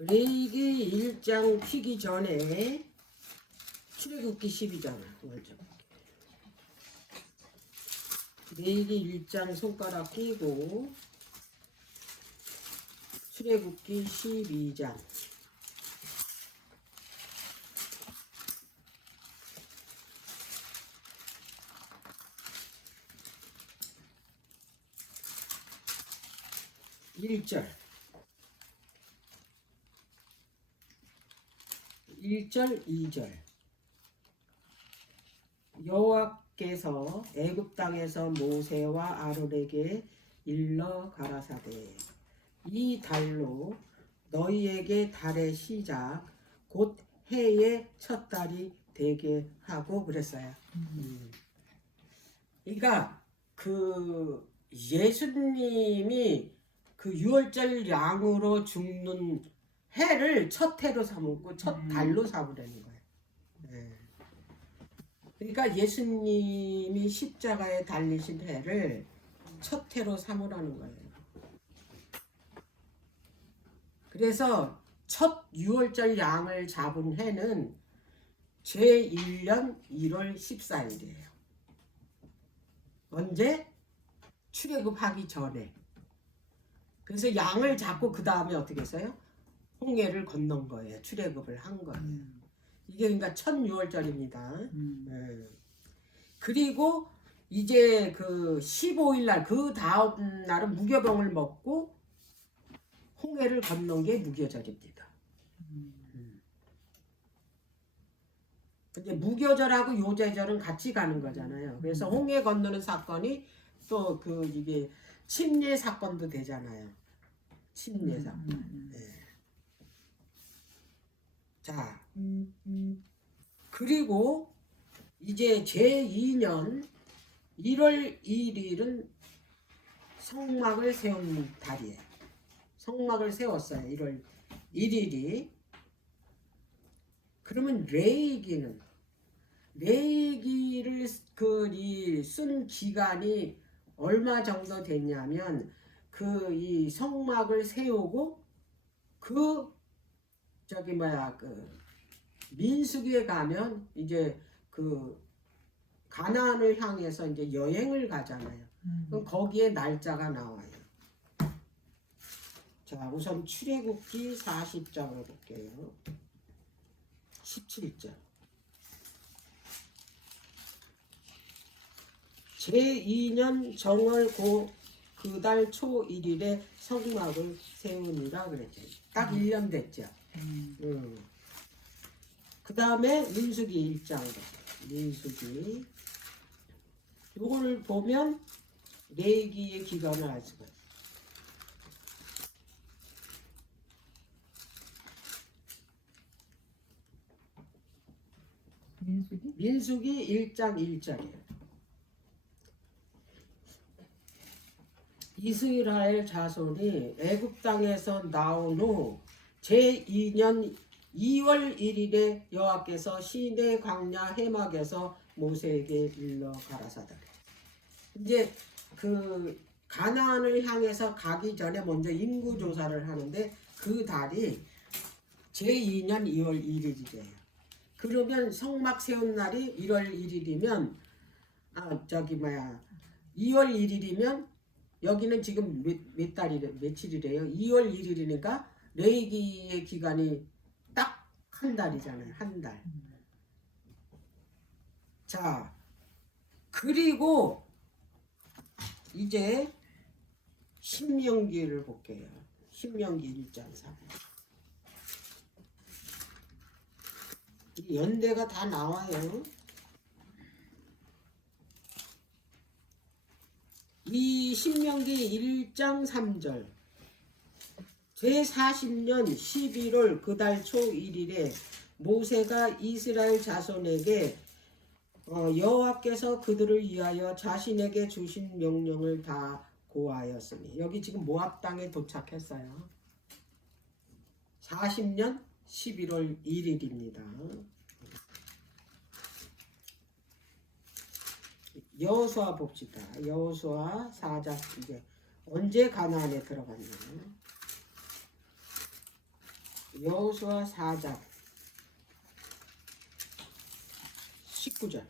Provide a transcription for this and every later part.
레이기 1장 피기 전에 출애굽기 12장 먼저 레이기 1장 손가락 끼고 출애굽기 12장 (1절) 1절 2절 여호와께서 애굽 땅에서 모세와 아론에게 일러 가라사대 이 달로 너희에게 달의 시작 곧 해의 첫 달이 되게 하고 그랬어요. 그러니까 그 예수님이 그 유월절 양으로 죽는 해를 첫 해로 삼고 첫 달로 삼으라는 거예요. 네. 그러니까 예수님이 십자가에 달리신 해를 첫 해로 삼으라는 거예요. 그래서 첫 유월절 양을 잡은 해는 제1년 1월 14일이에요. 언제? 출애굽하기 전에. 그래서 양을 잡고 그 다음에 어떻게 했어요? 홍해를 건넌 거예요. 출애굽을 한 거예요. 이게 그러니까 첫 유월절입니다. 네. 그리고 이제 그 15일 날 그 다음 날은 무교병을 먹고 홍해를 건넌 게 무교절입니다. 근데 무교절하고 요제절은 같이 가는 거잖아요. 그래서 홍해 건너는 사건이 또 그 이게 침례 사건도 되잖아요. 침례 사건. 네. 자, 그리고 이제 제2년 1월 1일은 성막을 세운 달이에요. 성막을 세웠어요. 1월 1일이. 그러면 레이기를 쓴 기간이 얼마 정도 됐냐면 그 이 성막을 세우고 그 민수기에 가면 이제 그 가나안을 향해서 이제 여행을 가잖아요. 그럼 거기에 날짜가 나와요. 자, 우선 출애굽기 40장을 볼게요. 17절. 제2년 정월 그 달 초 1일에 성막을 세우니라 그랬죠. 딱 1년 됐죠. 그 다음에 민수기 1장으로 민수기 요거를 보면 레위기의 기간을 알 수가 있어요. 민수기 1장 1절이에요. 이스라엘 자손이 애굽 땅에서 나온 후 제2년 2월 1일에 여호와께서 시내 광야 해막에서 모세에게 일러 가라사대. 이제 그 가나안을 향해서 가기 전에 먼저 인구 조사를 하는데 그 달이 제2년 2월 1일이래요. 그러면 성막 세운 날이 1월 1일이면 2월 1일이면 여기는 지금 몇 달이래 며칠이래요? 2월 1일이니까 레위기의 기간이 딱 한 달이잖아요. 한 달. 자, 그리고 이제 신명기를 볼게요. 신명기 1장 3. 연대가 다 나와요. 이 신명기 1장 3절 제40년 11월 그 달 초 1일에 모세가 이스라엘 자손에게 여호와께서 그들을 위하여 자신에게 주신 명령을 다 고하였으니 여기 지금 모압 땅에 도착했어요. 40년 11월 1일입니다. 여호수아 봅시다. 여호수아 4장 이제 언제 가나안에 들어갔냐? 여호수아 4장 19절.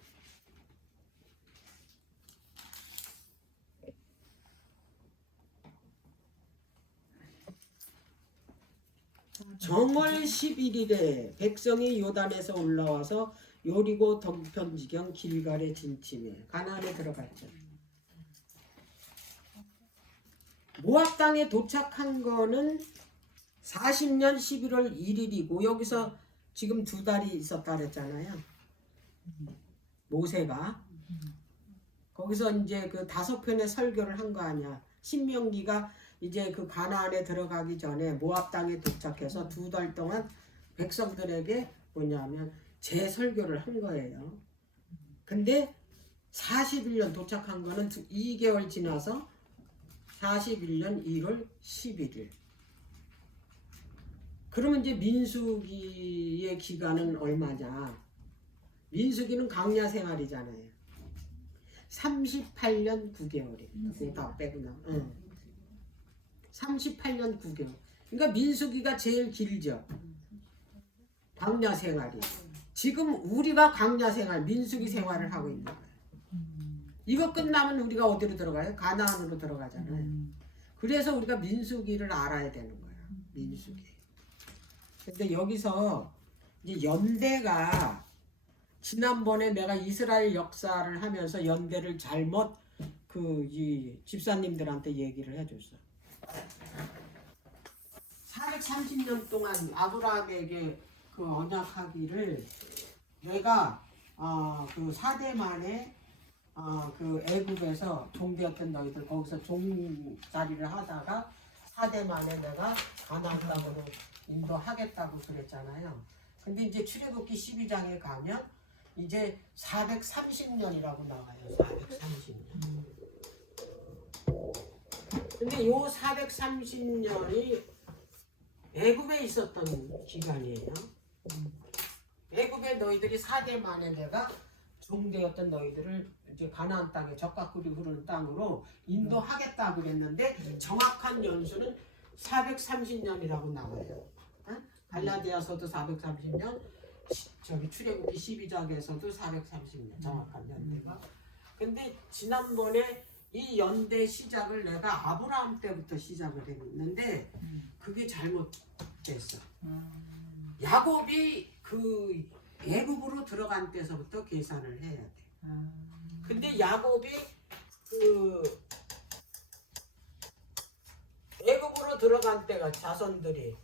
정월 11일에 백성이 요단에서 올라와서 요리고 동편지경 길갈에 진침해 가나안에 들어갔죠. 모압 땅에 도착한 거는 40년 11월 1일이고 여기서 지금 2달이 있었다 그랬잖아요. 모세가 거기서 이제 그 5편의 설교를 한 거 아니야. 신명기가 이제 그 가나안에 들어가기 전에 모압 땅에 도착해서 2달 동안 백성들에게 뭐냐면 재설교를 한 거예요. 근데 41년 도착한 거는 2개월 지나서 41년 1월 11일. 그러면 이제 민수기의 기간은 얼마냐? 민수기는 광야 생활이잖아요. 38년 9개월입니다. 그거 다 빼고 나. 38년 9개월. 그러니까 민수기가 제일 길죠. 광야 생활이. 지금 우리가 광야 생활, 민수기 생활을 하고 있는 거예요. 이거 끝나면 우리가 어디로 들어가요? 가나안으로 들어가잖아요. 그래서 우리가 민수기를 알아야 되는 거예요. 민수기. 근데 여기서 이제 연대가 지난번에 내가 이스라엘 역사를 하면서 연대를 잘못 이 집사님들한테 얘기를 해줬어. 430년 동안 아브라함에게 그 언약하기를 내가 그 4대 만에 그 애굽에서 종되었던 너희들 거기서 종자리를 하다가 4대 만에 내가 가나안 땅으로 인도하겠다고 그랬잖아요. 근데 이제 출애굽기 12장에 가면 이제 430년이라고 나와요. 430년. 근데 요 430년이 애굽에 있었던 기간이에요. 애굽에 너희들이 4대 만에 내가 종되었던 너희들을 이제 가나안 땅에 젖과 꿀이 흐르는 땅으로 인도하겠다고 그랬는데 정확한 연수는 430년이라고 나와요. 갈라디아서도 430년, 저기 출애굽기 12장에서도 430년 정확한 연대가. 근데 지난번에 이 연대 시작을 내가 아브라함 때부터 시작을 했는데 그게 잘못됐어. 야곱이 그 애굽으로 들어간 때서부터 계산을 해야 돼. 근데 야곱이 그 애굽으로 들어간 때가 자손들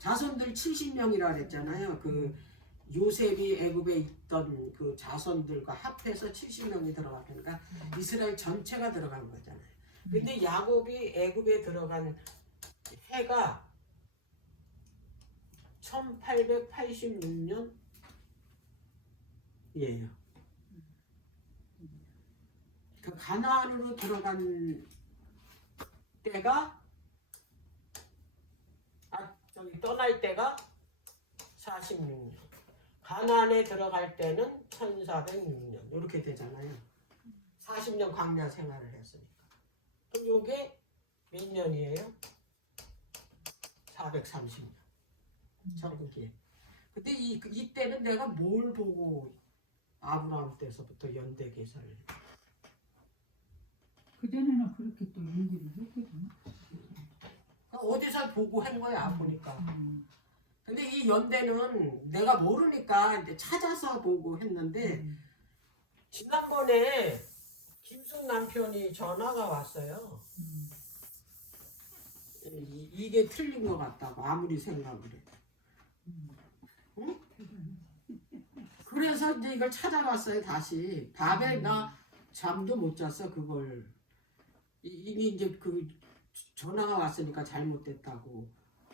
70명이라 그랬잖아요. 그 요셉이 애굽에 있던 그 자손들과 합해서 70명이 들어갔으니까 이스라엘 전체가 들어간 거잖아요. 근데 야곱이 애굽에 들어간 해가 1886년이에요. 그 가나안으로 들어간 때가 떠날 때가 46년. 가나안에 들어갈 때는 1406년. 이렇게 되잖아요. 40년 광야 생활을 했으니까. 그럼 이게 몇 년이에요? 430년. 전국에. 근데 이때는 내가 뭘 보고 아브라함 때서부터 연대 계산을 해? 그전에는 그렇게 또 얘기를 했거든요. 어디서 보고 한 거야 보니까. 근데 이 연대는 내가 모르니까 이제 찾아서 보고 했는데 지난번에 김숙 남편이 전화가 왔어요. 이게 틀린 것 같다고 아무리 생각을 해도. 응? 그래서 이제 이걸 찾아봤어요 다시. 밤에 나 잠도 못 잤어 그걸. 이게 이제 그 전화가 왔으니까 잘못됐다고.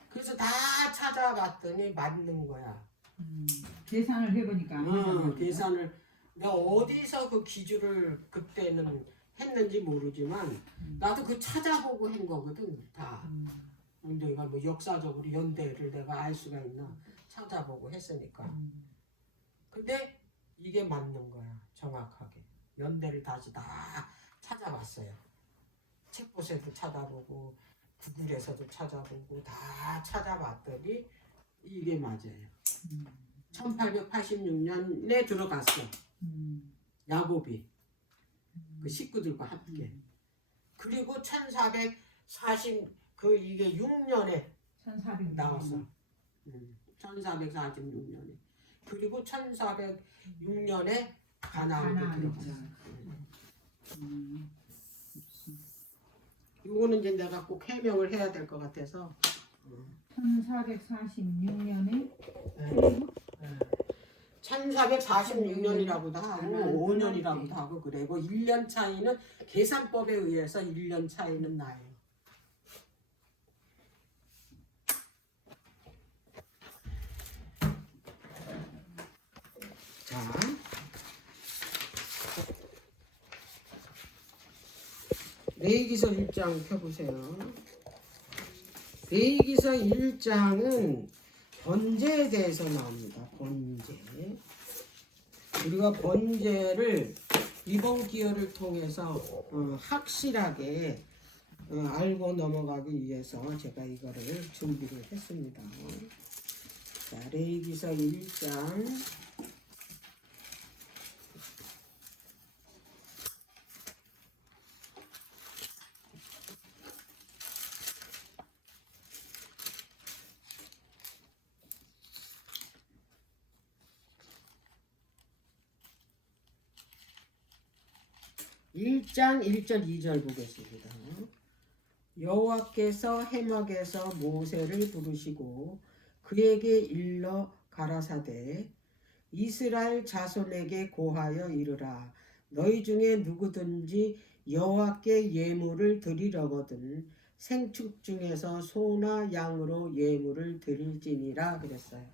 그래서 다 찾아봤더니 맞는 거야. 계산을 해보니까. 계산을 내가 어디서 그 기준을 그때는 했는지 모르지만 나도 그 찾아보고 한 거거든 다. 내가 뭐 역사적으로 연대를 내가 알 수가 있나 찾아보고 했으니까. 근데 이게 맞는 거야 정확하게. 연대를 다시 다 찾아봤어요. 책보세도 찾아보고 구글에서도 찾아보고 다 찾아봤더니 이게 맞아요. 1886년에 들어갔어. 야곱이 그 식구들과 함께. 그리고 1440 이게 6년에 1400 나왔어. 1446년에. 그리고 1406년에 가나안으로 들어갔어. 이거는 이제 내가 꼭 해명을 해야 될 것 같아서. 1446년에 1446년이라고도 하고 5년이라고도 하고 그래. 그 1년 차이는 계산법에 의해서 1년 차이는 나요. 자, 레위기서 1장 펴보세요. 레위기서 1장은 번제에 대해서 나옵니다. 번제. 우리가 번제를 이번 기회를 통해서 확실하게 알고 넘어가기 위해서 제가 이거를 준비를 했습니다. 자, 레위기서 1장 1장 1절 2절 보겠습니다. 여호와께서 해막에서 모세를 부르시고 그에게 일러 가라사대 이스라엘 자손에게 고하여 이르라 너희 중에 누구든지 여호와께 예물을 드리려거든 생축 중에서 소나 양으로 예물을 드릴지니라 그랬어요.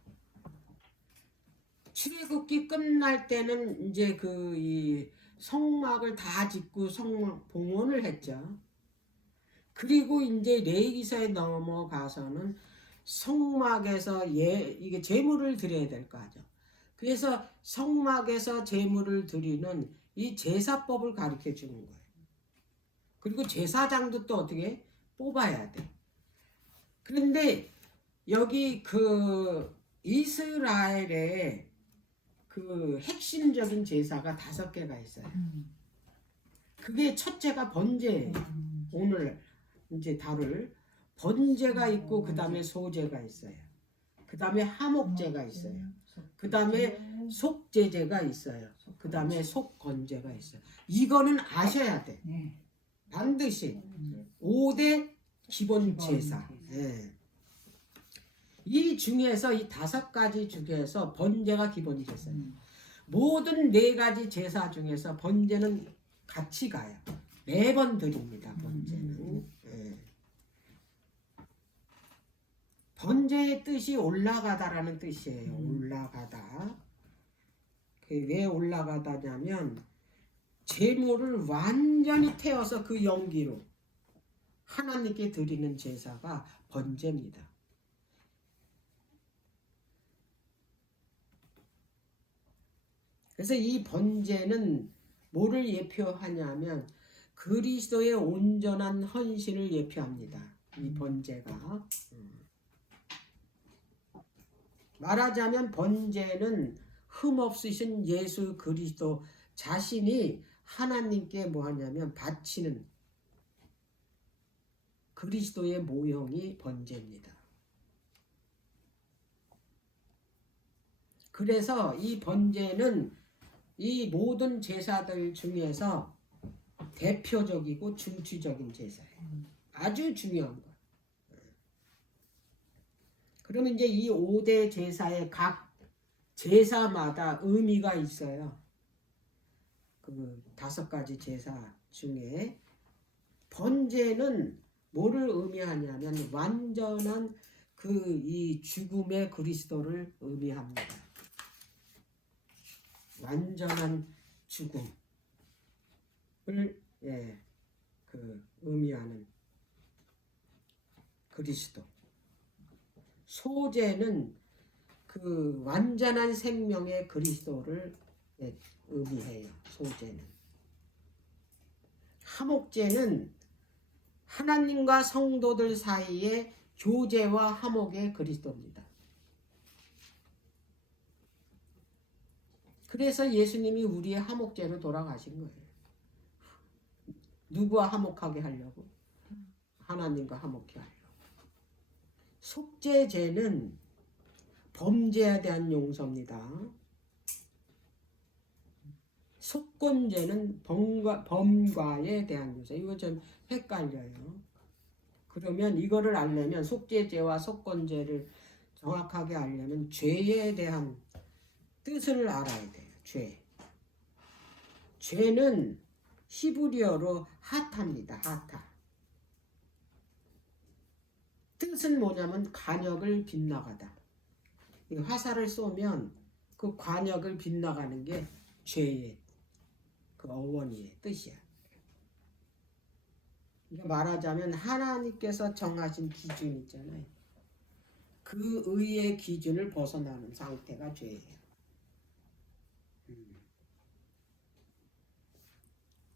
출애굽기 끝날 때는 이제 이 성막을 다 짓고 성막 봉헌을 했죠. 그리고 이제 레위기서에 넘어가서는 성막에서 이게 제물을 드려야 될 거 아죠. 그래서 성막에서 제물을 드리는 이 제사법을 가르쳐 주는 거예요. 그리고 제사장도 또 어떻게 뽑아야 돼. 그런데 여기 이스라엘의 핵심적인 제사가 5개가 있어요. 그게 첫째가 번제예요. 오늘 이제 다룰 번제가 있고 그 다음에 소제가 있어요. 그 다음에 하목제가 있어요. 그 다음에 속제제가 있어요. 그 다음에 속건제가 있어요. 이거는 아셔야 돼. 반드시 5대 기본 제사. 네. 이 중에서 이 5가지 중에서 번제가 기본이 됐어요. 모든 4가지 제사 중에서 번제는 같이 가요. 매번 드립니다. 번제는. 네. 번제의 뜻이 올라가다라는 뜻이에요. 올라가다. 왜 올라가다냐면 제물을 완전히 태워서 그 연기로 하나님께 드리는 제사가 번제입니다. 그래서 이 번제는 뭐를 예표하냐면 그리스도의 온전한 헌신을 예표합니다. 이 번제가. 말하자면 번제는 흠없으신 예수 그리스도 자신이 하나님께 뭐하냐면 바치는 그리스도의 모형이 번제입니다. 그래서 이 번제는 이 모든 제사들 중에서 대표적이고 중추적인 제사예요. 아주 중요한 거. 그러면 이제 이 5대 제사의 각 제사마다 의미가 있어요. 5가지 제사 중에 번제는 뭐를 의미하냐면 완전한 이 죽음의 그리스도를 의미합니다. 완전한 죽음을 의미하는 그리스도. 소제는 완전한 생명의 그리스도를 의미해요. 소제는. 하목제는 하나님과 성도들 사이의 교제와 화목의 그리스도입니다. 그래서 예수님이 우리의 화목제로 돌아가신 거예요. 누구와 화목하게 하려고? 하나님과 화목케 하려고. 속죄제는 범죄에 대한 용서입니다. 속건제는 범과에 대한 용서. 이거 좀 헷갈려요. 그러면 이거를 알려면 속죄제와 속건제를 정확하게 알려면 죄에 대한 뜻을 알아야 돼요. 죄는 히브리어로 하타입니다. 하타. 뜻은 뭐냐면 관역을 빗나가다. 화살을 쏘면 그 관역을 빗나가는 게 죄의 그 어원이의 뜻이야. 그러니까 말하자면 하나님께서 정하신 기준 있잖아요. 그 의의 기준을 벗어나는 상태가 죄예요.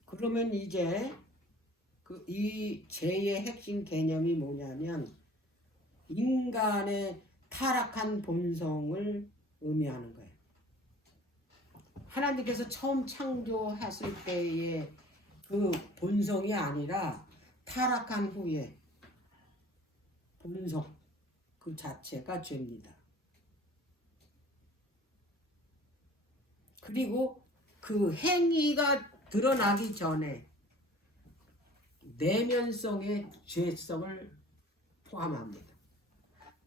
그러면 이제 이 죄의 핵심 개념이 뭐냐면 인간의 타락한 본성을 의미하는 거예요. 하나님께서 처음 창조했을 때의 그 본성이 아니라 타락한 후에 본성 그 자체가 죄입니다. 그리고 그 행위가 드러나기 전에 내면성의 죄성을 포함합니다.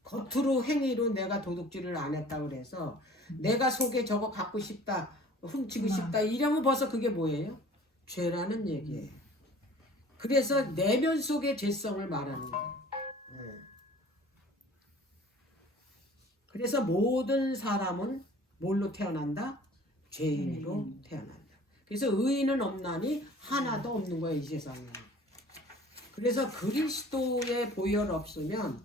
겉으로 행위로 내가 도둑질을 안 했다고 그래서 내가 속에 저거 갖고 싶다, 훔치고 싶다 이러면 벌써 그게 뭐예요? 죄라는 얘기예요. 그래서 내면 속의 죄성을 말하는 거예요. 네. 그래서 모든 사람은 뭘로 태어난다? 죄인으로 태어난다. 그래서 의인은 없나니 하나도 없는 거예요, 이 세상에. 그래서 그리스도의 보혈 없으면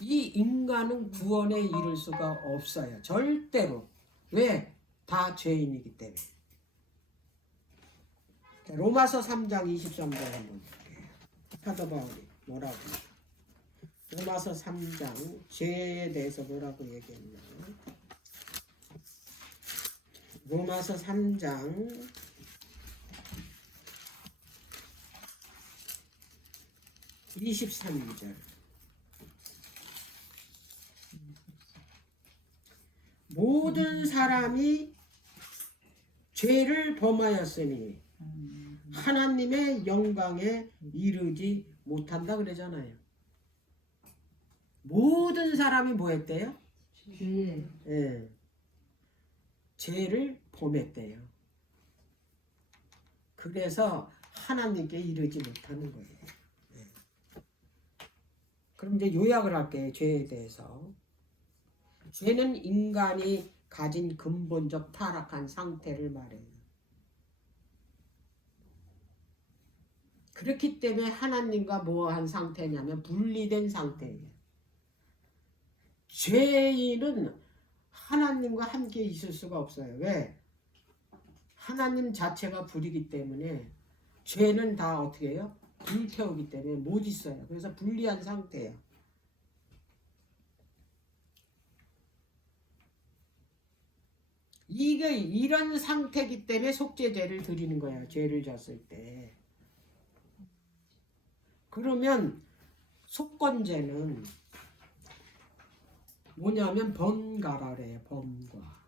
이 인간은 구원에 이를 수가 없어요. 절대로. 왜? 다 죄인이기 때문에. 로마서 3장 23절 한번 볼게요. 사도 바울이 뭐라고? 로마서 3장 죄에 대해서 뭐라고 얘기했나? 로마서 3장 23절. 모든 사람이 죄를 범하였으니 하나님의 영광에 이르지 못한다 그러잖아요. 모든 사람이 뭐 했대요? 예. 죄를 범했대요. 그래서 하나님께 이르지 못하는 거예요. 예. 그럼 이제 요약을 할게요. 죄에 대해서. 죄는 인간이 가진 근본적 타락한 상태를 말해요. 그렇기 때문에 하나님과 뭐한 상태냐면 분리된 상태예요. 죄인은 하나님과 함께 있을 수가 없어요. 왜? 하나님 자체가 불이기 때문에 죄는 다 어떻게 해요? 불태우기 때문에 못 있어요. 그래서 분리한 상태예요. 이게 이런 상태이기 때문에 속죄제를 드리는 거예요. 죄를 졌을 때. 그러면 속건제는 뭐냐면 범가라 그래요. 범과.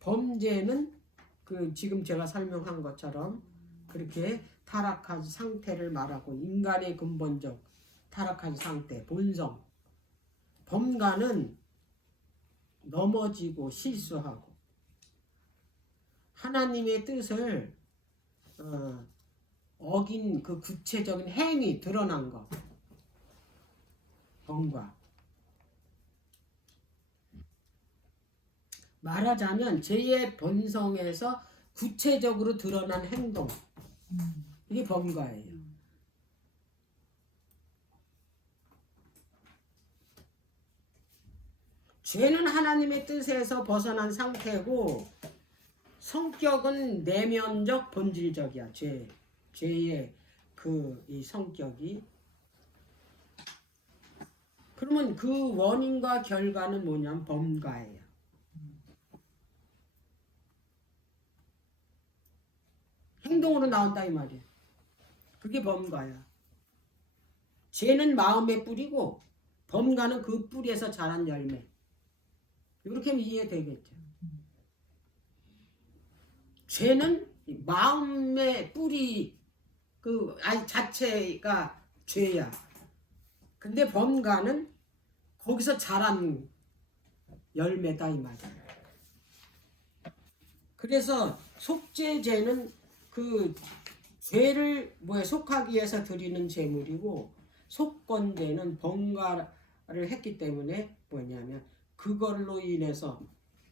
범죄는 그 지금 제가 설명한 것처럼 그렇게 타락한 상태를 말하고 인간의 근본적 타락한 상태, 본성. 범가는 넘어지고 실수하고 하나님의 뜻을 어긴 그 구체적인 행위 드러난 거. 범과. 말하자면 죄의 본성에서 구체적으로 드러난 행동. 이게 범과예요. 죄는 하나님의 뜻에서 벗어난 상태고 성격은 내면적 본질적이야. 죄의 이 성격이. 그러면 그 원인과 결과는 뭐냐면 범과예요. 행동으로 나온다 이 말이야. 그게 범과야. 죄는 마음의 뿌리고 범과는 그 뿌리에서 자란 열매. 이렇게 하면 이해되겠죠. 죄는 마음의 뿌리 그 아니 자체가 죄야. 근데 범과는 거기서 자란 열매다 이 말이야. 그래서 속죄제는 그 죄를 속하기 위해서 드리는 제물이고, 속건제는 번가를 했기 때문에 뭐냐면 그걸로 인해서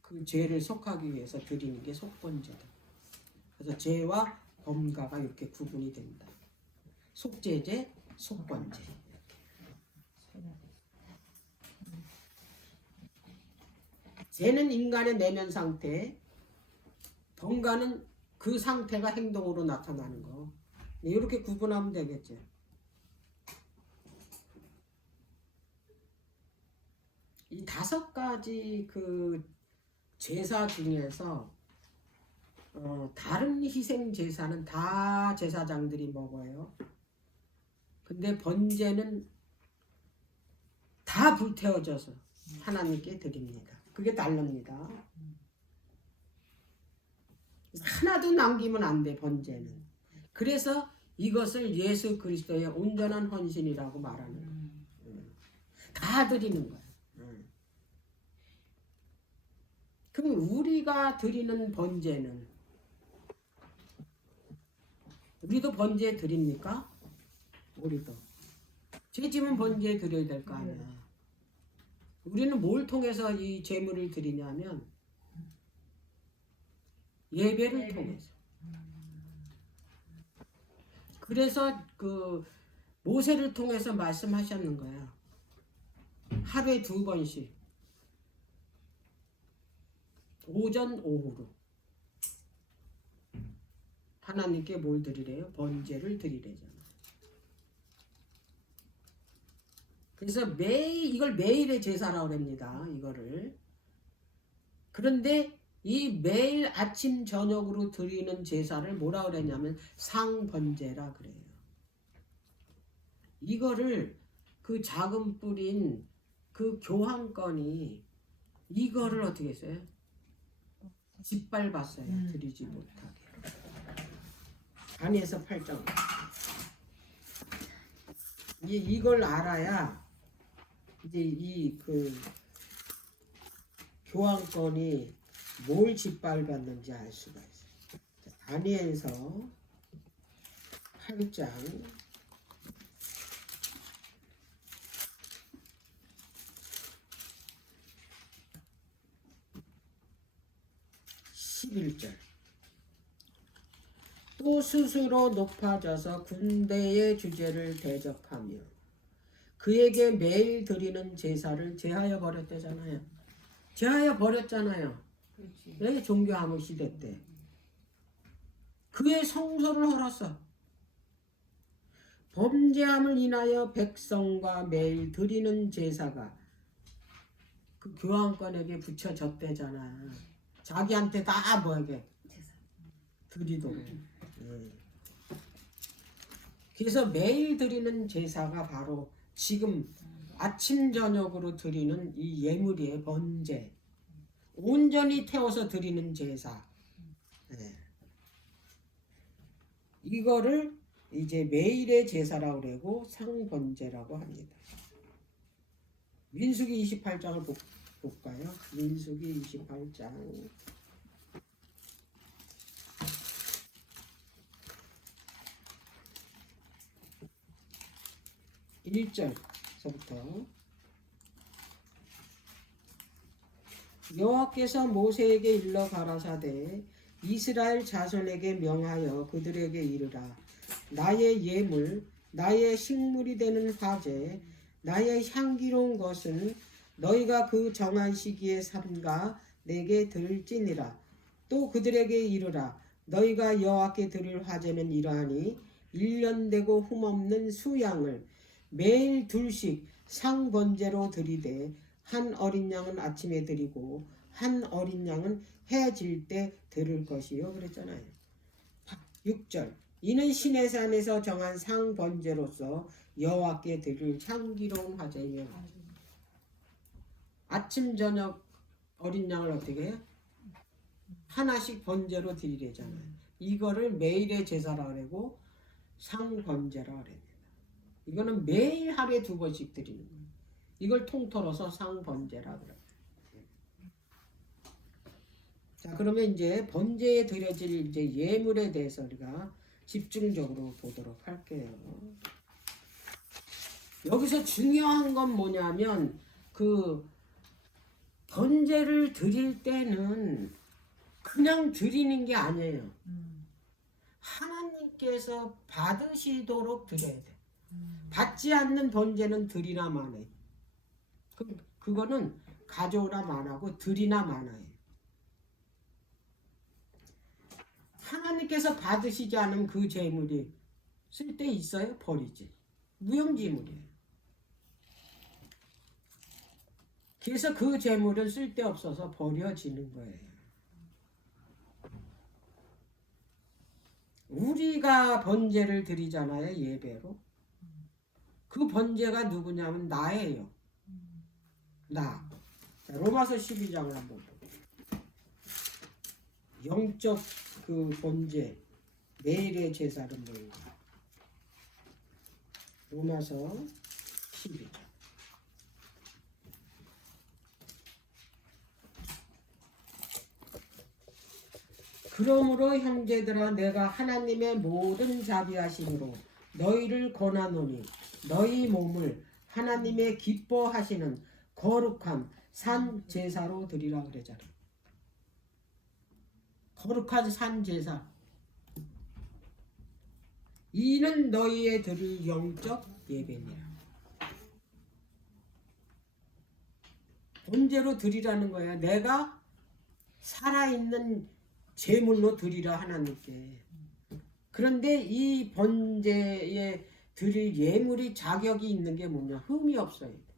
그 죄를 속하기 위해서 드리는 게 속건제다. 그래서 죄와 범가가 이렇게 구분이 된다. 속죄제, 속건제. 죄는 인간의 내면 상태, 범가는 그 상태가 행동으로 나타나는 거. 이렇게 구분하면 되겠죠. 이 5가지 그 제사 중에서 다른 희생 제사는 다 제사장들이 먹어요. 근데 번제는 다 불태워져서 하나님께 드립니다. 그게 다릅니다. 하나도 남기면 안 돼, 번제는. 그래서 이것을 예수 그리스도의 온전한 헌신이라고 말하는 거예요. 다 드리는 거예요. 그럼 우리가 드리는 번제는, 우리도 번제 드립니까? 우리도 죄지면 번제 드려야 될 거 아니야. 우리는 뭘 통해서 이 제물을 드리냐면 예배를 통해서. 그래서 그 모세를 통해서 말씀하셨는 거야. 하루에 2번씩 오전 오후로 하나님께 뭘 드리래요? 번제를 드리래잖아. 그래서 이걸 매일의 제사라고 합니다. 이거를. 그런데 이 매일 아침 저녁으로 드리는 제사를 뭐라 그랬냐면 상번제라 그래요. 이거를 그 작은 뿌린 그 교황권이 이거를 어떻게 했어요? 짓밟았어요. 드리지 못하게. 다니엘서 8장. 이걸 알아야 이제 이 그 교황권이 뭘 짓밟았는지 알 수가 있어요. 다니엘서 8장 11절. 또 스스로 높아져서 군대의 주제를 대적하며 그에게 매일 드리는 제사를 제하여 버렸대잖아요. 제하여 버렸잖아요. 왜? 종교암호 시대 때. 그의 성소를 헐었어. 범죄함을 인하여 백성과 매일 드리는 제사가 그 교황권에게 붙여졌대잖아. 자기한테 다 뭐하게 드리도록. 그래서 매일 드리는 제사가 바로 지금 아침 저녁으로 드리는 이 예물이에요. 번제. 온전히 태워서 드리는 제사. 이거를 이제 매일의 제사라고 그러고 상번제라고 합니다. 민수기 28장을 볼까요? 민수기 28장 1절서부터 여호와께서 모세에게 일러 가라사대 이스라엘 자손에게 명하여 그들에게 이르라. 나의 예물, 나의 식물이 되는 화제, 나의 향기로운 것은 너희가 그 정한 시기에 삼가 내게 들지니라. 또 그들에게 이르라. 너희가 여호와께 드릴 화제는 이러하니 1년 되고 흠없는 수양을 매일 둘씩 상번제로 드리되 한 어린 양은 아침에 드리고 한 어린 양은 해 질 때 드릴 것이요. 그랬잖아요. 6절. 이는 신의 산에서 정한 상번제로서 여호와께 드릴 향기로운 화제이며. 아침 저녁 어린 양을 어떻게 해요? 하나씩 번제로 드리래잖아요. 이거를 매일의 제사라 그러고 상번제라 그럽니다. 이거는 매일 하루에 2번씩 드리는 거예요. 이걸 통틀어서 상번제라 그래요. 자, 그러면 이제 번제에 드려질 이제 예물에 대해서 우리가 집중적으로 보도록 할게요. 여기서 중요한 건 뭐냐면 그 번제를 드릴 때는 그냥 드리는 게 아니에요. 하나님께서 받으시도록 드려야 돼. 받지 않는 번제는 드리나 마나요. 그거는 가져오나 마나고 드리나 마나요. 하나님께서 받으시지 않으면 그 재물이 쓸데 있어요? 버리지. 무용지물이에요. 그래서 그 재물은 쓸데없어서 버려지는 거예요. 우리가 번제를 드리잖아요. 예배로. 그 번제가 누구냐면 나예요. 나. 자, 로마서 12장을 한번 볼게요. 영적 그 번제, 매일의 제사는 뭐예요? 로마서 12장. 그러므로 형제들아 내가 하나님의 모든 자비하심으로 너희를 권하노니 너희 몸을 하나님의 기뻐하시는 거룩한 산 제사로 드리라 그러잖아. 거룩한 산 제사. 이는 너희의 드릴 영적 예배니라. 번제로 드리라는 거야. 내가 살아있는 제물로 드리라 하나님께. 그런데 이 번제에 드릴 예물이 자격이 있는 게 뭐냐? 흠이 없어야 돼.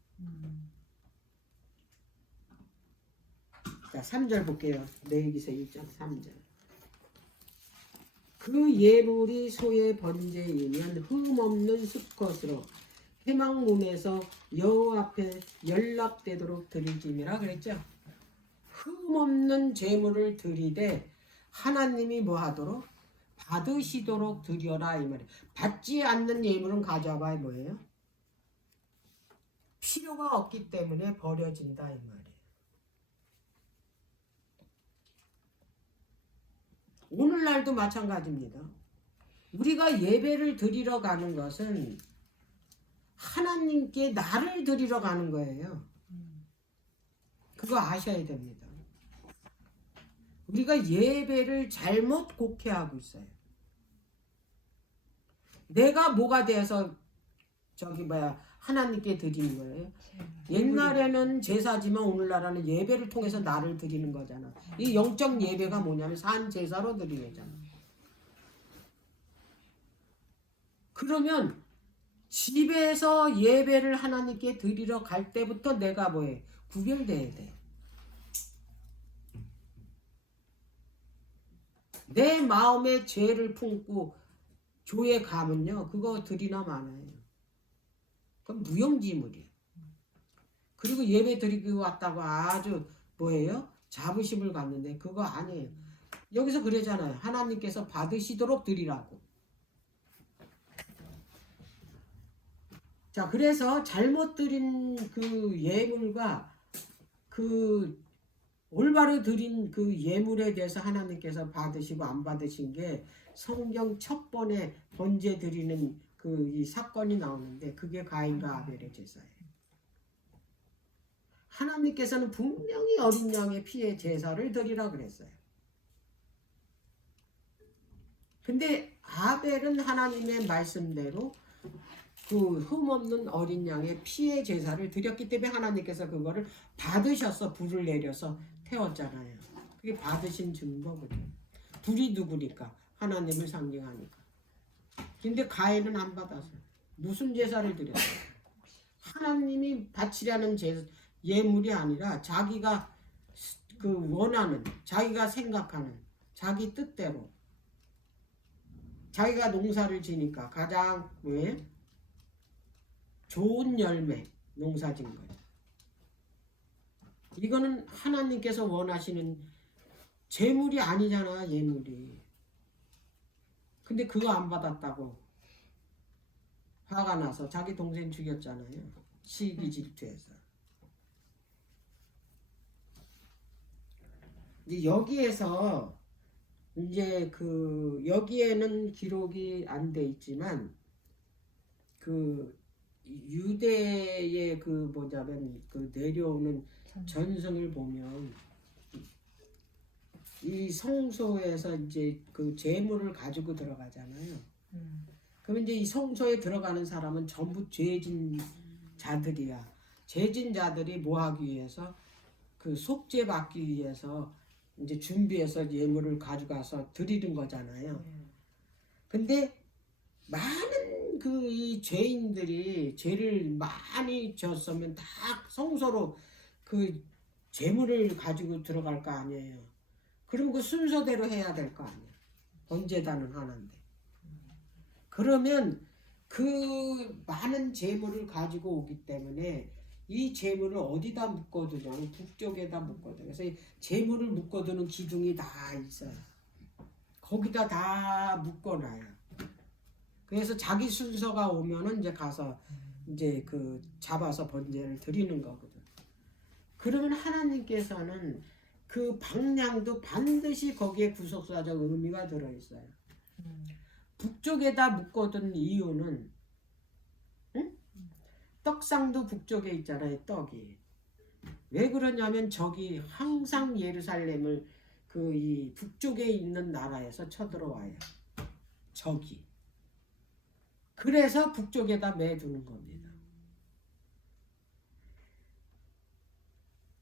자, 3절 볼게요. 레위기서 1장 3절. 그 예물이 소의 번제이면 흠없는 수컷으로 회막문에서 여호와 앞에 연락되도록 드릴지니라 그랬죠. 흠없는 제물을 드리되 하나님이 뭐 하도록? 받으시도록 드려라 이 말이에요. 받지 않는 예물은 가져와봐야 뭐예요? 필요가 없기 때문에 버려진다 이 말이에요. 오늘날도 마찬가지입니다. 우리가 예배를 드리러 가는 것은 하나님께 나를 드리러 가는 거예요. 그거 아셔야 됩니다. 우리가 예배를 잘못 곡해하고 있어요. 내가 뭐가 돼서 하나님께 드리는 거예요. 옛날에는 제사지만 오늘날은 예배를 통해서 나를 드리는 거잖아. 이 영적 예배가 뭐냐면 산 제사로 드리잖아. 그러면 집에서 예배를 하나님께 드리러 갈 때부터 내가 뭐해? 구별돼야 돼. 내 마음에 죄를 품고 교회 가면요 그거 드리나 마나요. 그건 무용지물이에요. 그리고 예배 드리고 왔다고 아주 뭐예요? 자부심을 갖는데 그거 아니에요. 여기서 그러잖아요. 하나님께서 받으시도록 드리라고. 자, 그래서 잘못 드린 그 예물과 그 올바로 드린 그 예물에 대해서 하나님께서 받으시고 안 받으신 게 성경 첫 번에 번제 드리는 그 이 사건이 나오는데 그게 가인과 아벨의 제사예요. 하나님께서는 분명히 어린 양의 피의 제사를 드리라 그랬어요. 근데 아벨은 하나님의 말씀대로 그 흠없는 어린 양의 피의 제사를 드렸기 때문에 하나님께서 그거를 받으셔서 불을 내려서 태웠잖아요. 그게 받으신 증거거든요. 불이 누구니까? 하나님을 상징하니까. 근데 가인은 안 받았어요. 무슨 제사를 드렸어요? 하나님이 바치려는 예물이 아니라 자기가 그 원하는, 자기가 생각하는 자기 뜻대로 자기가 농사를 지니까 가장 왜 좋은 열매 농사 진 거예요. 이거는 하나님께서 원하시는 재물이 아니잖아, 예물이. 근데 그거 안 받았다고 화가 나서 자기 동생 죽였잖아요. 시기 질투해서. 이제 여기에서 이제 그 여기에는 기록이 안 돼 있지만 그 유대의 그 뭐냐면 그 내려오는 전승을 보면 이 성소에서 이제 그 제물을 가지고 들어가잖아요. 그러면 이제 이 성소에 들어가는 사람은 전부 죄진 자들이야. 죄진 자들이 뭐 하기 위해서 그 속죄 받기 위해서 이제 준비해서 예물을 가져가서 드리는 거잖아요. 근데 많은 그 이 죄인들이 죄를 많이 졌으면 다 성소로 그 제물을 가지고 들어갈 거 아니에요. 그럼 그 순서대로 해야 될 거 아니에요. 번제단은 하나인데. 그러면 그 많은 제물을 가지고 오기 때문에 이 제물을 어디다 묶어두냐면 북쪽에다 묶어둬요. 그래서 이 제물을 묶어두는 기둥이 다 있어요. 거기다 다 묶어놔요. 그래서 자기 순서가 오면은 이제 가서 이제 그 잡아서 번제를 드리는 거거든. 그러면 하나님께서는 그 방향도 반드시 거기에 구속사적 의미가 들어있어요. 북쪽에다 묶어둔 이유는 응? 떡상도 북쪽에 있잖아요. 떡이. 왜 그러냐면 저기 항상 예루살렘을 그 이 북쪽에 있는 나라에서 쳐들어와요. 적이. 그래서 북쪽에다 매두는 겁니다.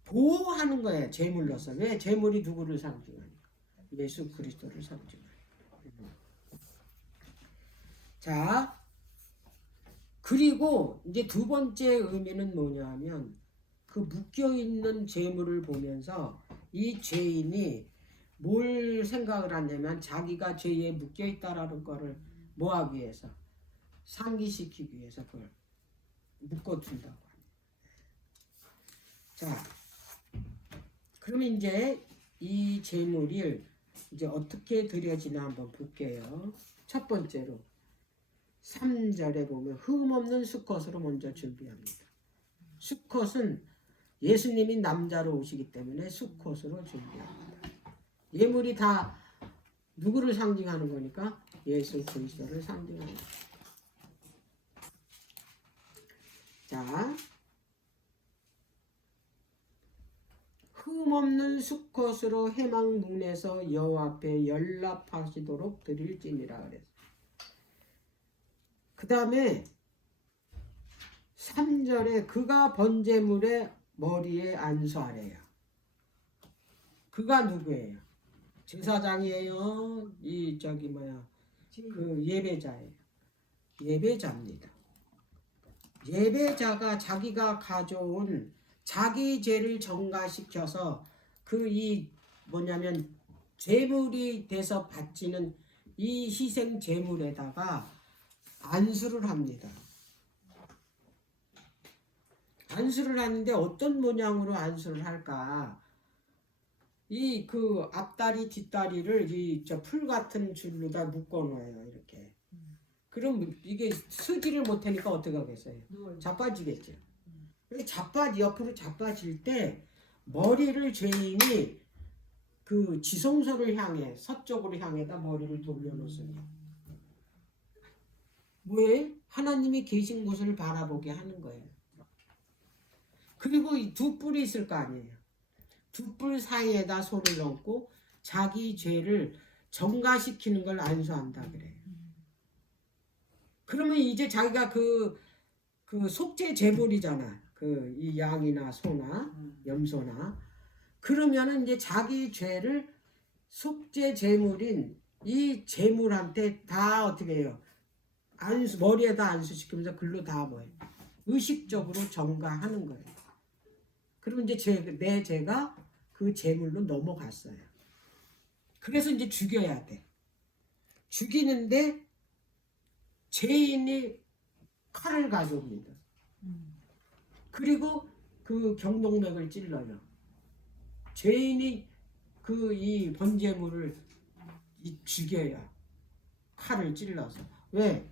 보호하는 거예요. 제물로서. 왜? 제물이 누구를 상징하니까? 예수 그리스도를 상징하니까. 자, 그리고 이제 두 번째 의미는 뭐냐면 그 묶여있는 제물을 보면서 이 죄인이 뭘 생각을 하냐면 자기가 죄에 묶여있다라는 거를 뭐 하기 위해서? 상기시키기 위해서 그걸 묶어둔다고 합니다. 자, 그러면 이제 이 제물이 이제 어떻게 드려지나 한번 볼게요. 첫 번째로 3절에 보면 흠없는 수컷으로 먼저 준비합니다. 수컷은 예수님이 남자로 오시기 때문에 수컷으로 준비합니다. 예물이 다 누구를 상징하는 거니까? 예수 그리스도를 상징하는 거예요. 자, 흠없는 수컷으로 해막 문에서 여호와 앞에 연락하시도록 드릴지니라 그랬어요. 그 다음에 3절에 그가 번제물의 머리에 안수하래요. 그가 누구예요? 제사장이에요? 이 저기 뭐야 그 예배자예요. 예배자입니다. 예배자가 자기가 가져온 자기 죄를 정가시켜서 그 이 뭐냐면 제물이 돼서 바치는 이 희생 제물에다가 안수를 합니다. 안수를 하는데 어떤 모양으로 안수를 할까? 이 그 앞다리 뒷다리를 이 저 풀 같은 줄로다 묶어 놓아요. 이렇게. 그럼 이게 서지를 못하니까 어떻게 하겠어요? 자빠지겠죠. 옆으로 자빠질 때 머리를 죄인이 그 지성소를 향해 서쪽으로 향해다 머리를 돌려놓습니다. 왜? 하나님이 계신 곳을 바라보게 하는 거예요. 그리고 이 두 뿔이 있을 거 아니에요. 두 뿔 사이에다 손을 넣고 자기 죄를 정가시키는 걸 안수한다 그래요. 그러면 이제 자기가 그 속죄 제물이잖아. 그 이 양이나 소나 염소나 그러면은 이제 자기 죄를 속죄 제물인 이 제물한테 다 어떻게 해요? 안수, 머리에다 안수시키면서 글로 다 뭐예요? 의식적으로 전가하는 거예요. 그러면 이제 내 죄가 그 제물로 넘어갔어요. 그래서 이제 죽여야 돼. 죽이는데 죄인이 칼을 가져옵니다. 그리고 그 경동맥을 찔러요. 죄인이 그 이 번제물을 죽여야 칼을 찔러서. 왜?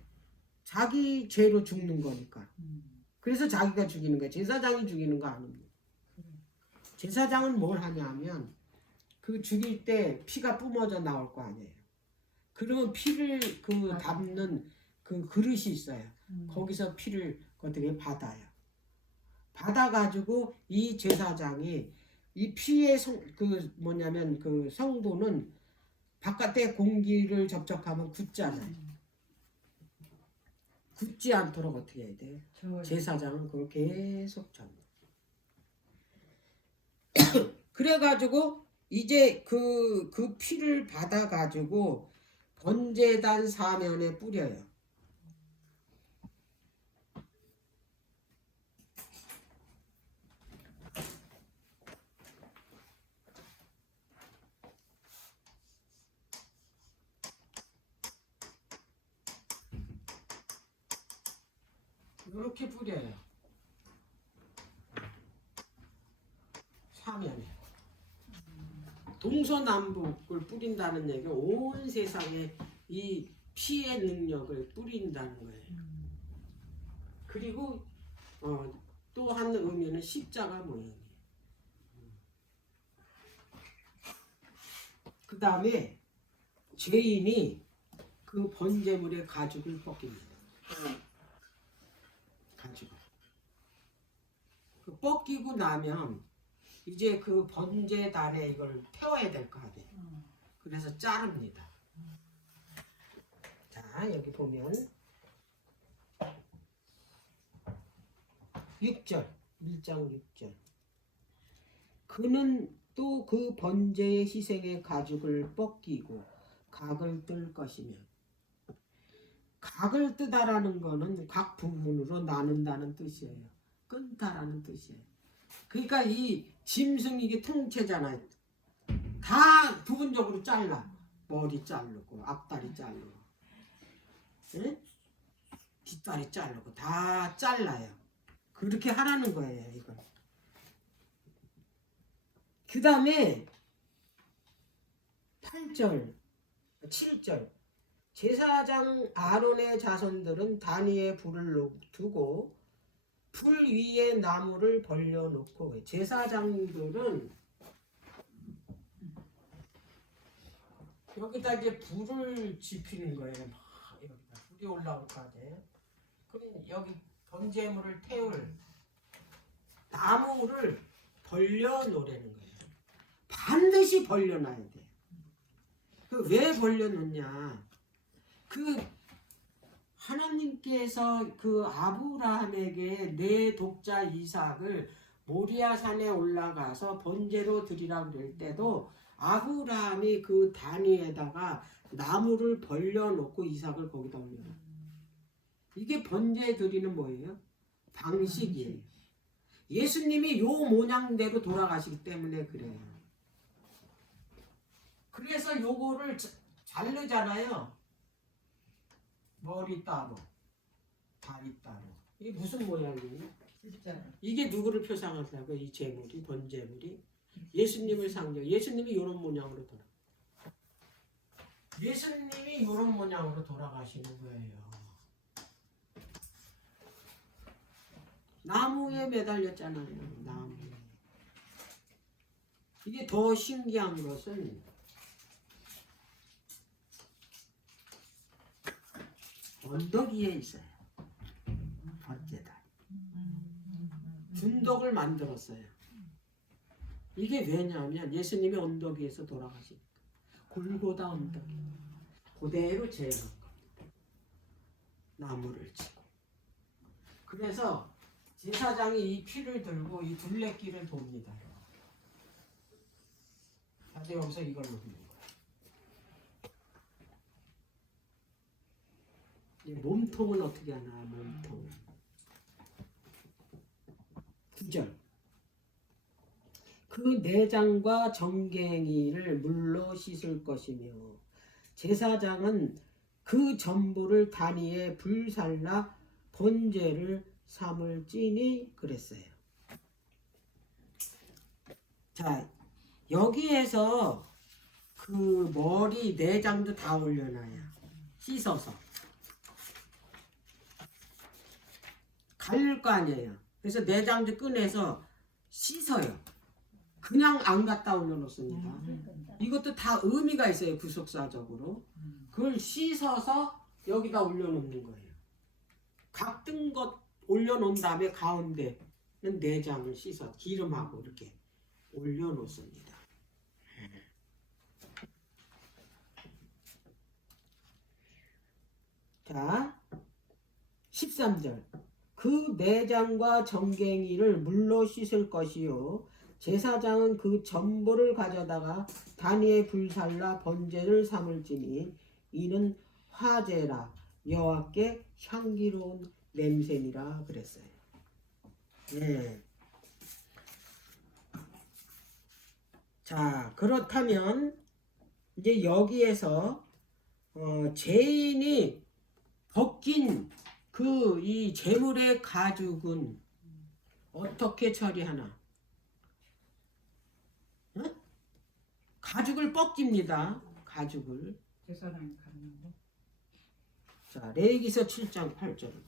자기 죄로 죽는 거니까. 그래서 자기가 죽이는 거야. 제사장이 죽이는 거 아닙니다. 제사장은 뭘 하냐면 그 죽일 때 피가 뿜어져 나올 거 아니에요. 그러면 피를 그 담는 그 그릇이 있어요. 거기서 피를 어떻게 받아요. 받아가지고 이 제사장이 이 피의 그 성분은 바깥에 공기를 접촉하면 굳잖아요. 굳지 않도록 어떻게 해야 돼요? 제사장은 그걸 계속 접니다. 그래가지고 이제 그 피를 받아가지고 번제단 사면에 뿌려요. 이렇게 뿌려요. 사면에. 동서남북을 뿌린다는 얘기는 온 세상에 이 피의 능력을 뿌린다는 거예요. 그리고 또 한 의미는 십자가 모양이에요. 그 다음에 죄인이 그 번제물의 가죽을 벗깁니다. 가죽을. 그 벗기고 나면 이제 그 번제단에 이걸 태워야 될 거 아니에요. 그래서 자릅니다. 자, 여기 보면 6절, 1장 6절. 그는 또 그 번제의 희생의 가죽을 벗기고 각을 뜰 것이며, 각을 뜨다라는 거는 각 부분으로 나눈다는 뜻이에요. 끊다라는 뜻이에요. 그러니까 이 짐승 이게 통째잖아요. 다 부분적으로 잘라. 머리 자르고 앞다리 자르고, 응? 뒷다리 자르고 다 잘라요. 그렇게 하라는 거예요, 이걸. 그 다음에 8절, 7절. 제사장 아론의 자손들은 단위에 불을 두고 불 위에 나무를 벌려놓고, 제사장들은 여기다 이제 불을 지피는 거예요. 막 여기다 불이 올라올까지. 그럼 여기 번제물을 태울 나무를 벌려놓으라는 거예요. 반드시 벌려놔야 돼. 그 왜 벌려놓냐? 그 하나님께서 그 아브라함에게 내 독자 이삭을 모리아 산에 올라가서 번제로 드리라고 그럴 때도 아브라함이 그 단위에다가 나무를 벌려놓고 이삭을 거기다 올려놔. 이게 번제 드리는 뭐예요? 방식이에요. 예수님이 요 모양대로 돌아가시기 때문에 그래요. 그래서 요거를 자르잖아요. 머리 따로, 다리 따로. 이게 무슨 모양이에요? 이게 누구를 표상한다고? 이 제물이, 번제물이 예수님을 상징. 예수님이 이런 모양으로 돌아. 예수님이 이런 모양으로 돌아가시는 거예요. 나무에 매달렸잖아요. 나무에. 이게 더 신기한 것은 언덕 위에 있어요. 번제단. 군덕을 만들었어요. 이게 왜냐하면 예수님이 언덕 위에서 돌아가시니까. 골고다 언덕. 그대로 재현한 겁니다. 나무를 치고. 그래서 제사장이 이 피를 들고 이 둘레길을 돕니다. 그래서 여기서 이걸 넣는 거야. 이 몸통은 어떻게 하나? 몸통 9절. 그 내장과 정갱이를 물로 씻을 것이며 제사장은 그 전부를 단위에 불살라 번제를 삼을지니 그랬어요. 자, 여기에서 그 머리 내장도 다 올려놔요. 씻어서 갈릴 거 아니에요. 그래서 내장도 꺼내서 씻어요. 그냥 안 갖다 올려놓습니다. 이것도 다 의미가 있어요. 구속사적으로. 그걸 씻어서 여기다 올려놓는 거예요. 각든 것 올려놓은 다음에 가운데는 내장을 씻어 기름하고 이렇게 올려놓습니다. 자, 13절. 그 내장과 정갱이를 물로 씻을 것이요 제사장은 그 전부를 가져다가 단위에 불살라 번제를 삼을지니 이는 화제라 여호와께 향기로운 냄새니라 그랬어요. 네. 자, 그렇다면 이제 여기에서 죄인이 벗긴 그 이 제물의 가죽은 어떻게 처리하나? 응? 가죽을 벗깁니다. 가죽을. 제사장이 가는 거. 자, 레위기서 7장 8절.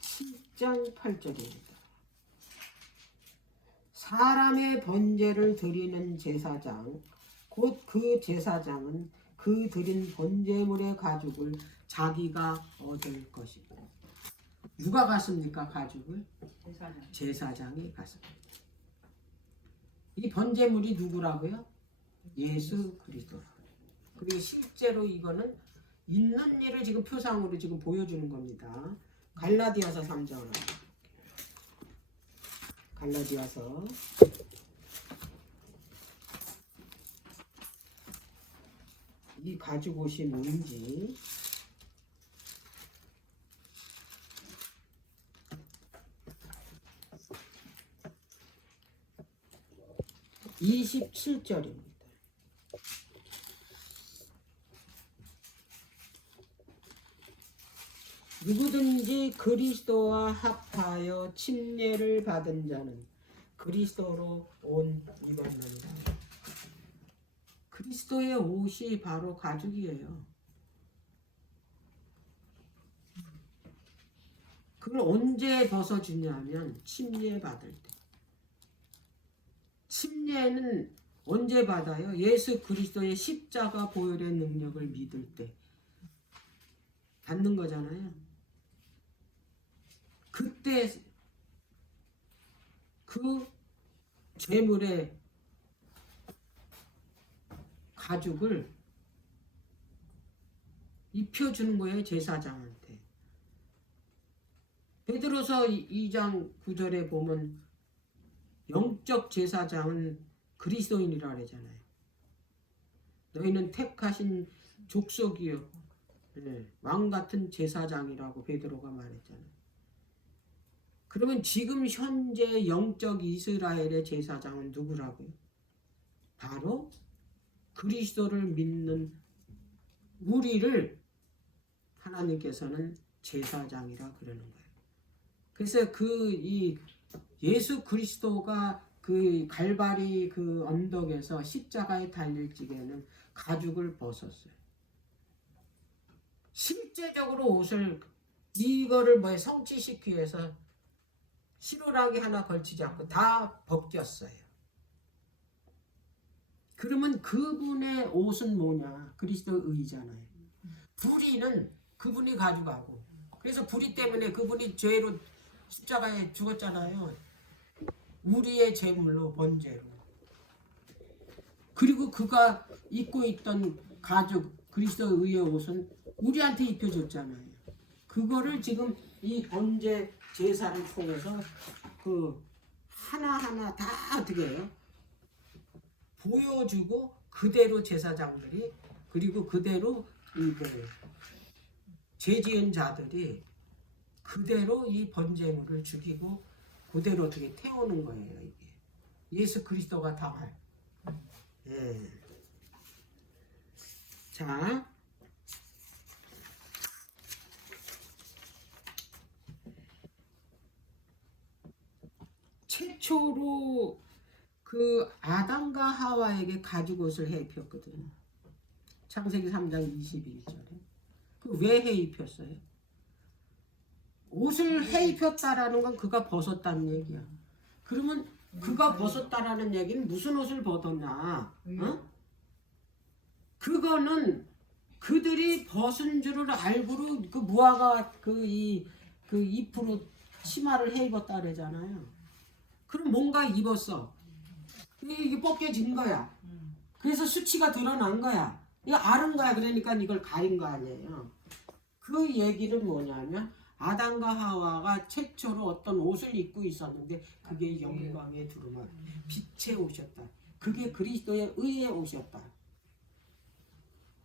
7장 8절입니다. 사람의 번제를 드리는 제사장 곧 그 제사장은 그 드린 번제물의 가죽을 자기가 얻을 것이고 누가 갔습니까? 가죽을? 제사장. 제사장이 갔습니다. 이 번제물이 누구라고요? 예수 그리스도. 그리고 실제로 이거는 있는 일을 지금 표상으로 지금 보여주는 겁니다. 갈라디아서 3장을 갈라디아서 이 가지고 오신 뭔지 (27절입니다) 누구든지 그리스도와 합하여 침례를 받은 자는 그리스도로 온 입었느니라. 그리스도의 옷이 바로 가죽이에요. 그걸 언제 벗어주냐면 침례 받을 때. 침례는 언제 받아요? 예수 그리스도의 십자가 보혈의 능력을 믿을 때 받는 거잖아요. 그때 그 제물의 가죽을 입혀주는 거예요. 제사장한테. 베드로서 2장 9절에 보면 영적 제사장은 그리스도인이라 그러잖아요. 너희는 택하신 족속이요 왕같은 제사장이라고 베드로가 말했잖아요. 그러면 지금 현재 영적 이스라엘의 제사장은 누구라고요? 바로 그리스도를 믿는 우리를 하나님께서는 제사장이라 그러는 거예요. 그래서 이 예수 그리스도가 그 갈바리 그 언덕에서 십자가에 달릴 적에는 가죽을 벗었어요. 실제적으로 옷을 이거를 성취시키기 위해서 시루라기 하나 걸치지 않고 다 벗겼어요. 그러면 그분의 옷은 뭐냐? 그리스도 의잖아요. 불의는 그분이 가져가고 그래서 불의 때문에 그분이 죄로 십자가에 죽었잖아요. 우리의 제물로 번제로. 그리고 그가 입고 있던 가죽 그리스도 의의 옷은 우리한테 입혀줬잖아요. 그거를 지금 이 번제 제사를 통해서 그 하나하나 다 어떻게 해요? 보여주고 그대로 제사장들이 그리고 그대로 이그 죄지은 자들이 그대로 이 번제물을 죽이고 그대로 어떻게 태우는 거예요. 이게 예수 그리스도가 당할. 예. 자, 최초로 그 아담과 하와에게 가죽 옷을 해 입혔거든. 창세기 3장 21절에. 그 왜 해 입혔어요? 옷을 해 입혔다라는 건 그가 벗었다는 얘기야. 그러면 그가 벗었다라는 얘기는 무슨 옷을 벗었냐? 어? 그거는 그들이 벗은 줄을 알고로 그 무화과 그 잎으로 치마를 해 입었다 그러잖아요. 그럼 뭔가 입었어. 이게 벗겨진 거야. 그래서 수치가 드러난 거야. 이거 아는 거야. 그러니까 이걸 가린 거 아니에요. 그 얘기는 뭐냐면 아담과 하와가 최초로 어떤 옷을 입고 있었는데 그게 영광의 두루마리, 빛의 옷이었다. 그게 그리스도의 의의 옷이었다.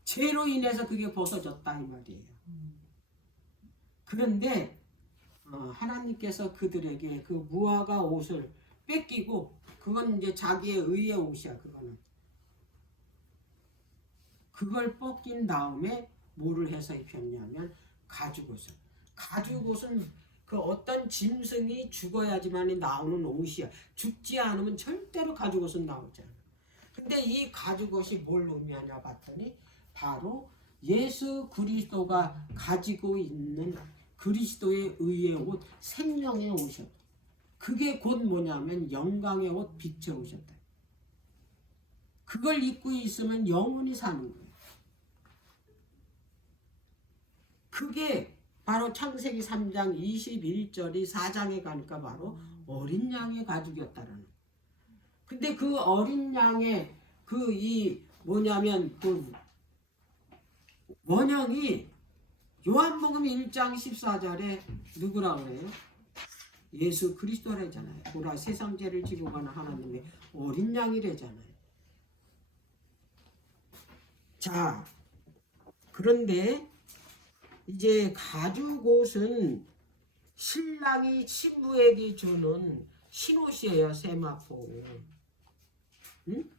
죄로 인해서 그게 벗어졌다 이 말이에요. 그런데 하나님께서 그들에게 그 무화과 옷을 뺏기고 그건 이제 자기의 의의 옷이야. 그걸 뺏긴 다음에 뭐를 해서 입혔냐면 가죽 옷을. 가죽 옷은 그 어떤 짐승이 죽어야지만 나오는 옷이야. 죽지 않으면 절대로 가죽 옷은 나오지 않아. 근데 이 가죽 옷이 뭘 의미하냐 봤더니 바로 예수 그리스도가 가지고 있는 그리스도의 의의 옷, 생명의 옷이었다. 그게 곧 뭐냐면 영광의 옷, 빛의 옷이었다. 그걸 입고 있으면 영원히 사는 거예요. 그게 바로 창세기 3장 21절이 4장에 가니까 바로 어린 양의 가죽이었다라는 거예요. 근데 그 어린 양의 뭐냐면 그 원형이 요한복음 1장 14절에 누구라 그래요? 예수 그리스도라잖아요. 보라 세상 죄를 지고 가는 하나님의 어린 양이래잖아요. 자, 그런데 이제 가죽 옷은 신랑이 신부에게 주는 신옷이에요. 세마포. 응?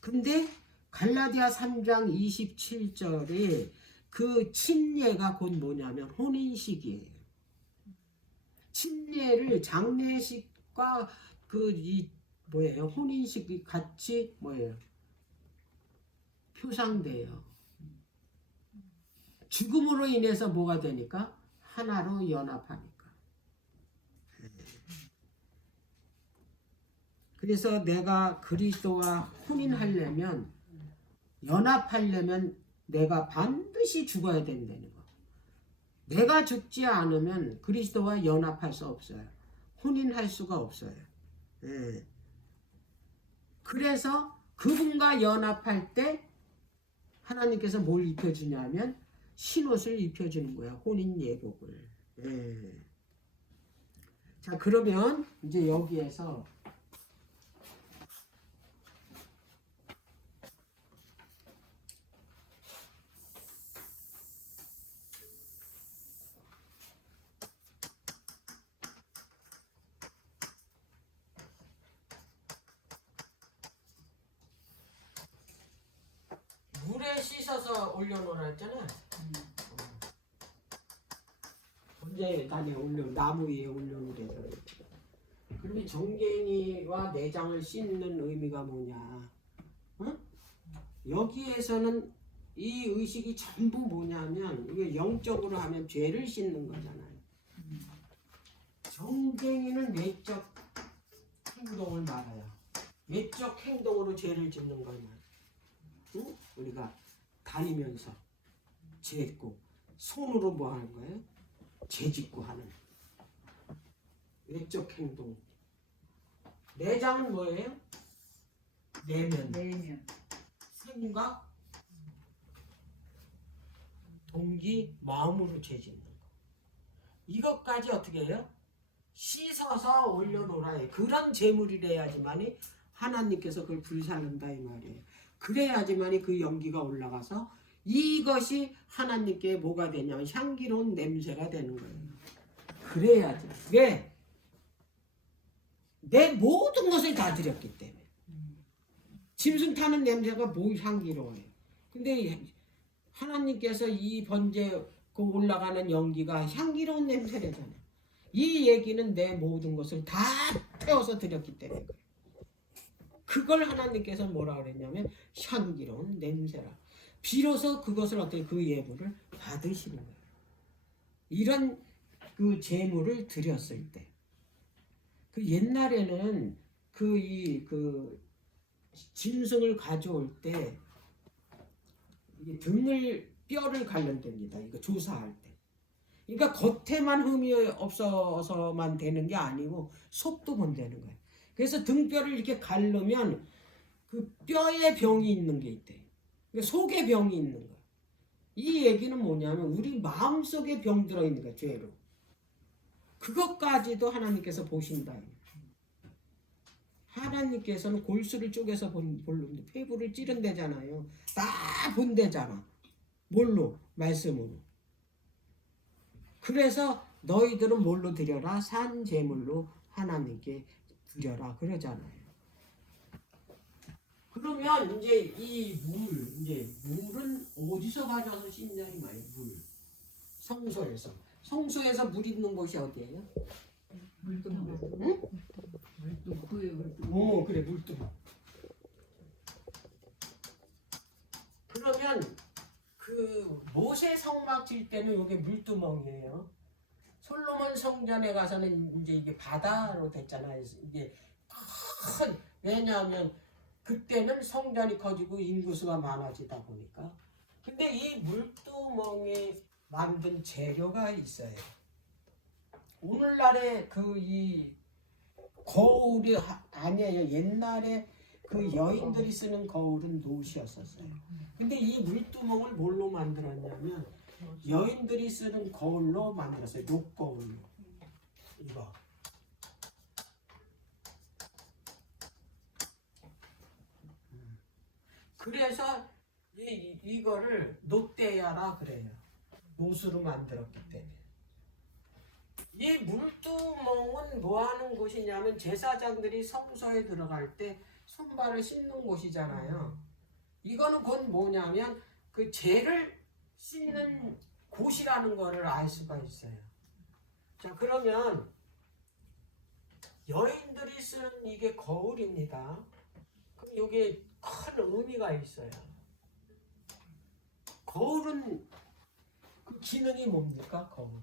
근데 갈라디아 3장 27절에 그 침례가 곧 뭐냐면 혼인식이에요. 침례를 장례식과 뭐예요? 혼인식이 같이 뭐예요? 표상돼요. 죽음으로 인해서 뭐가 되니까? 하나로 연합하니까. 그래서 내가 그리스도와 혼인하려면 연합하려면 내가 반드시 죽어야 된다는 거. 내가 죽지 않으면 그리스도와 연합할 수 없어요. 혼인할 수가 없어요. 예. 그래서 그분과 연합할 때 하나님께서 뭘 입혀주냐면 신옷을 입혀주는 거야. 혼인 예복을. 예. 자, 그러면 이제 여기에서 물에 씻어서 올려놓으라 했잖아. 언제 단에 나무 위에 올려놓으래서. 그러면 정갱이와 내장을 씻는 의미가 뭐냐? 응? 여기에서는 이 의식이 전부 뭐냐면 이게 영적으로 하면 죄를 씻는 거잖아요. 정갱이는 내적 행동을 말해요. 내적 행동으로 죄를 짓는 거냐? 응? 우리가 다니면서 죄짓고 손으로 뭐 하는 거예요? 죄짓고 하는 외적 행동. 내장은 뭐예요? 내면. 생각, 동기, 마음으로 죄 짓는 거. 이것까지 어떻게 해요? 씻어서 올려놓으라 해. 그런 제물이래야지만이 하나님께서 그걸 불살른다 이 말이에요. 그래야지만이 그 연기가 올라가서 이것이 하나님께 뭐가 되냐면 향기로운 냄새가 되는 거예요. 그래야지. 왜? 내 모든 것을 다 드렸기 때문에. 짐승 타는 냄새가 뭐 향기로워요. 근데 하나님께서 이 번제 그 올라가는 연기가 향기로운 냄새래잖아요. 이 얘기는 내 모든 것을 다 태워서 드렸기 때문에 그래요. 그걸 하나님께서 뭐라 그랬냐면 향기로운 냄새라. 비로소 그것을 어떻게 그 예물을 받으시는 거예요. 이런 그 제물을 드렸을 때, 그 옛날에는 그 짐승을 가져올 때 이게 뼈를 갈른답니다. 이거 조사할 때. 그러니까 겉에만 흠이 없어서만 되는 게 아니고 속도 본다는 거예요. 그래서 등뼈를 이렇게 갈르면 그 뼈에 병이 있는 게 있대. 그러니까 속에 병이 있는 거예요. 이 얘기는 뭐냐면 우리 마음속에 병 들어있는 거예요. 죄로. 그것까지도 하나님께서 보신다. 하나님께서는 골수를 쪼개서 볼는데 폐부를 찌른대잖아요. 다 본대잖아. 뭘로? 말씀으로. 그래서 너희들은 뭘로 드려라? 산 제물로 하나님께 드려라 그러잖아요. 그러면 이제 물은 어디서 가져와서 씻냐 이 말이에요. 물. 성소에서 물 있는 곳이 어디예요? 물동. 응? 물동. 그래 물동. 그러면 그 모세 성막 질 때는 이게 물두멍이에요. 솔로몬 성전에 가서는 이제 이게 바다로 됐잖아요. 이게 큰 왜냐하면 그때는 성전이 커지고 인구수가 많아지다 보니까. 근데 이 물두멍에 만든 재료가 있어요. 오늘날의 이 거울이 아니에요. 옛날에 그 여인들이 쓰는 거울은 노시였었어요. 근데 이 물두멍을 뭘로 만들었냐면 여인들이 쓰는 거울로 만들었어요. 녹거울로. 이거. 그래서 이거를 노대야라 그래요. 노수로 만들었기 때문에. 이 물두멍은 뭐 하는 곳이냐면 제사장들이 성소에 들어갈 때 손발을 씻는 곳이잖아요. 이거는 곧 뭐냐면 그 죄를 씻는 곳이라는 거를 알 수가 있어요. 자, 그러면 여인들이 쓰는 이게 거울입니다. 그럼 이게 큰 의미가 있어요. 거울은 그 기능이 뭡니까? 거울.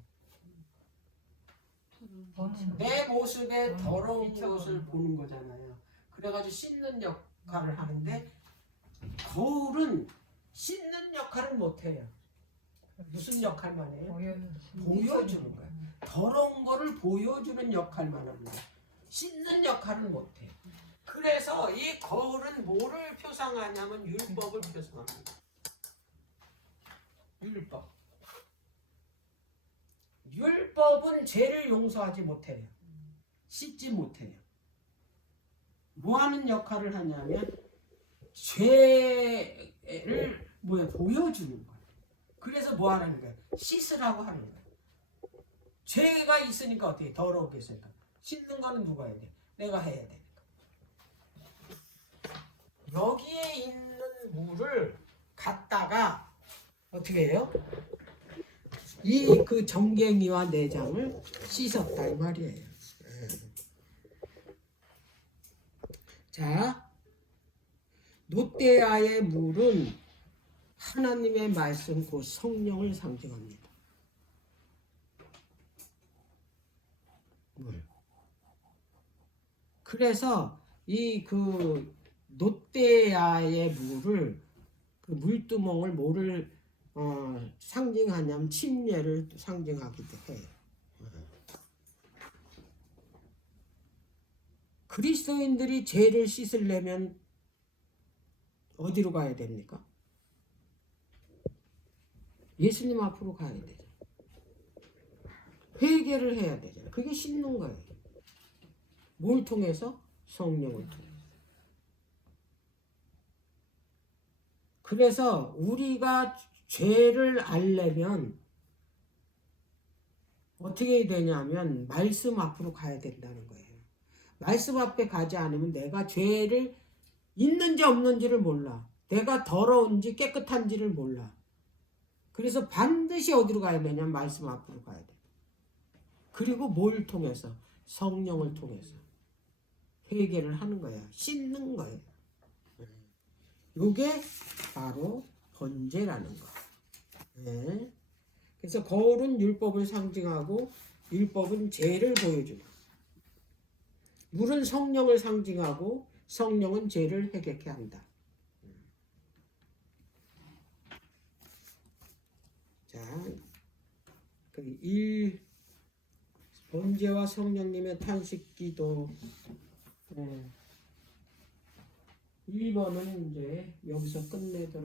내 모습에 더러운 것을 보는 거잖아요. 그래가지고 씻는 역할을 하는데 거울은 씻는 역할은 못해요. 무슨 역할만 해요? 보여주는 거예요. 더러운 거를 보여주는 역할만 합니다. 씻는 역할은 못해요. 그래서 이 거울은 뭐를 표상하냐면 율법을 표상합니다. 율법. 율법은 죄를 용서하지 못해요. 씻지 못해요. 뭐 하는 역할을 하냐면 죄를 보여주는 거예요. 그래서 뭐 하는 거예요? 씻으라고 하는 거예요. 죄가 있으니까 어떻게 더러우게 있으니까 씻는 거는 누가 해야 돼? 내가 해야 되니까. 여기에 있는 물을 갖다가 어떻게 해요? 이 그 정갱이와 내장을 씻었다 이 말이에요. 자, 노대아의 물은 하나님의 말씀 곧 성령을 상징합니다. 물. 그래서 이 그 노대아의 물을 그 물두멍을 뭐를 상징하냐면 침례를 상징하기도 해요. 그리스도인들이 죄를 씻으려면 어디로 가야 됩니까? 예수님 앞으로 가야 되잖아. 회개를 해야 되잖아. 그게 씻는 거예요. 뭘 통해서? 성령을 통해서. 그래서 우리가 죄를 알려면 어떻게 되냐면 말씀 앞으로 가야 된다는 거예요. 말씀 앞에 가지 않으면 내가 죄를 있는지 없는지를 몰라. 내가 더러운지 깨끗한지를 몰라. 그래서 반드시 어디로 가야 되냐? 말씀 앞으로 가야 돼. 그리고 뭘 통해서? 성령을 통해서 회개를 하는 거야. 씻는 거예요. 이게 바로 번제라는 거. 네. 그래서 거울은 율법을 상징하고 율법은 죄를 보여주고 물은 성령을 상징하고 성령은 죄를 회개케 한다. 자, 그 번제와 성령님의 탄식기도 1번은 이제 여기서 끝내도록